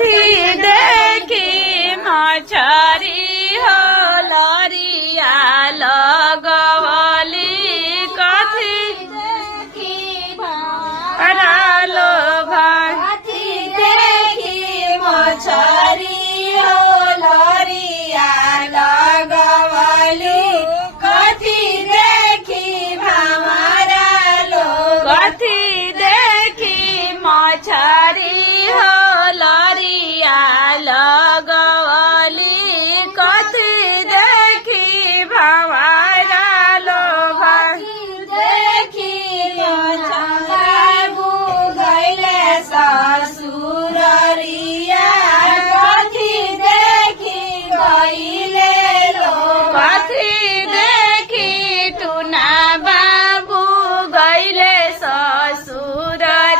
कथी देखी मछरी हो लरिया लगवली कथी देखी भरालो भाई कथी देखी मछरी हो लरिया लगवली कथी देखी भंवरा लोग कथी देखी मछरी हो लरिया लगवली कथी देखी भंवरा लोग देखी बाबू गैले ससुररिया कथी देखी गैले लोग कथी देखी टुना बाबू गैले ससुररिया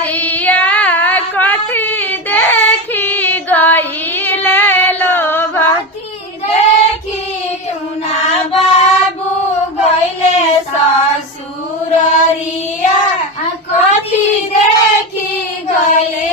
कथी देखी गैले लोभ कथी देखी टुना बाबू गैले ससुररिया कथी देखी गैले